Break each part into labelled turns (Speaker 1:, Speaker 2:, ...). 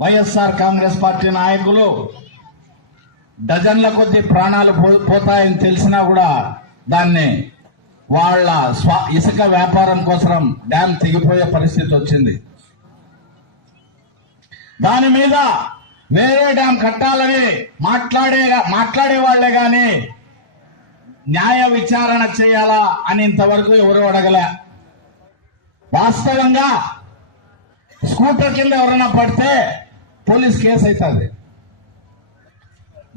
Speaker 1: YSR Congress party నాయకులు డజన్ల కొద్ది ప్రాణాలు పో- పోతాయని తెలిసినా కూడా దాన్ని వాళ్ళ స్వ ఇసుక వ్యాపారం కోసం డ్యామ్ తెగిపోయే పరిస్థితి వచ్చింది. దాని మీద వేరే డ్యాం కట్టాలని మాట్లాడే మాట్లాడే వాళ్ళే గాని న్యాయ విచారణ చేయాలా అని ఇంతవరకు ఎవరు అడగలే. వాస్తవంగా స్కూటర్ కింద ఎవరైనా పడితే పోలీస్ కేసు అవుతుంది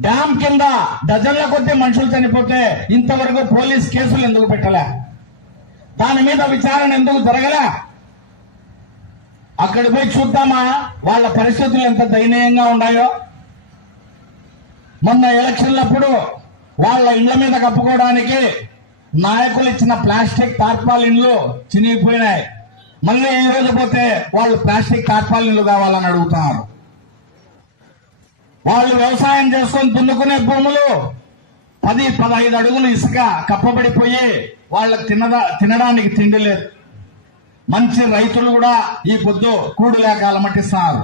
Speaker 1: డ్యామ్ కింద డజన్ల కొద్ది మనుషులు చనిపోతే ఇంతవరకు పోలీస్ కేసులు ఎందుకు పెట్టలే? దాని మీద విచారణ ఎందుకు జరగలే? అక్కడ పోయి చూద్దామా? వాళ్ళ పరిస్థితులు ఎంత దయనీయంగా ఉన్నాయో? మొన్న ఎలక్షన్లప్పుడు వాళ్ళ ఇళ్ళ మీద కప్పుకోవడానికి నాయకులు ఇచ్చిన ప్లాస్టిక్ తార్పాలిన్లు చినిగిపోయినాయి. మళ్ళీ ఈ రోజు పోతే వాళ్ళు ప్లాస్టిక్ తార్పాలిన్లు కావాలని అడుగుతున్నారు. వాళ్ళు వ్యవసాయం చేసుకొని దున్నుకునే భూములు పది పదహైదు అడుగులు ఇసుక కప్పబడిపోయి వాళ్ళకి తినదా తినడానికి తిండి లేదు. మంచి రైతులు కూడా ఈ పొద్దు కూడులేక అలమటిస్తున్నారు.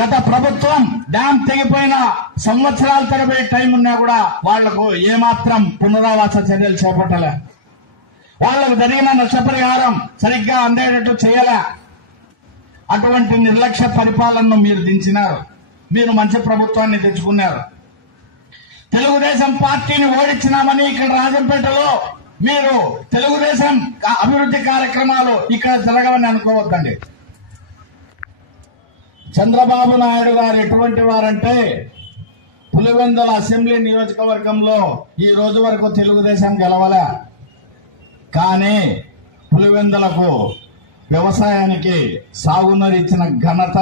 Speaker 1: గత ప్రభుత్వం డ్యామ్ తెగిపోయిన సంవత్సరాల తరబడి టైం ఉన్నా కూడా వాళ్ళకు ఏమాత్రం పునరావాస చర్యలు చేపట్టలే. వాళ్ళకు జరిగిన నష్టపరిహారం సరిగ్గా అందేటట్టు చేయలే. అటువంటి నిర్లక్ష్య పరిపాలనను మీరు దించినారు. మీరు మంచి ప్రభుత్వాన్ని తెచ్చుకున్నారు. తెలుగుదేశం పార్టీని ఓడించినామని ఇక్కడ రాజంపేటలో మీరు తెలుగుదేశం అభివృద్ధి కార్యక్రమాలు ఇక్కడ జరగవని అనుకోవద్దండి. చంద్రబాబు నాయుడు గారు ఎటువంటి వారంటే పులివెందుల అసెంబ్లీ నియోజకవర్గంలో ఈ రోజు వరకు తెలుగుదేశం గెలవలే. కానీ పులివెందులకు వ్యవసాయానికి సాగునీరు ఇచ్చిన ఘనత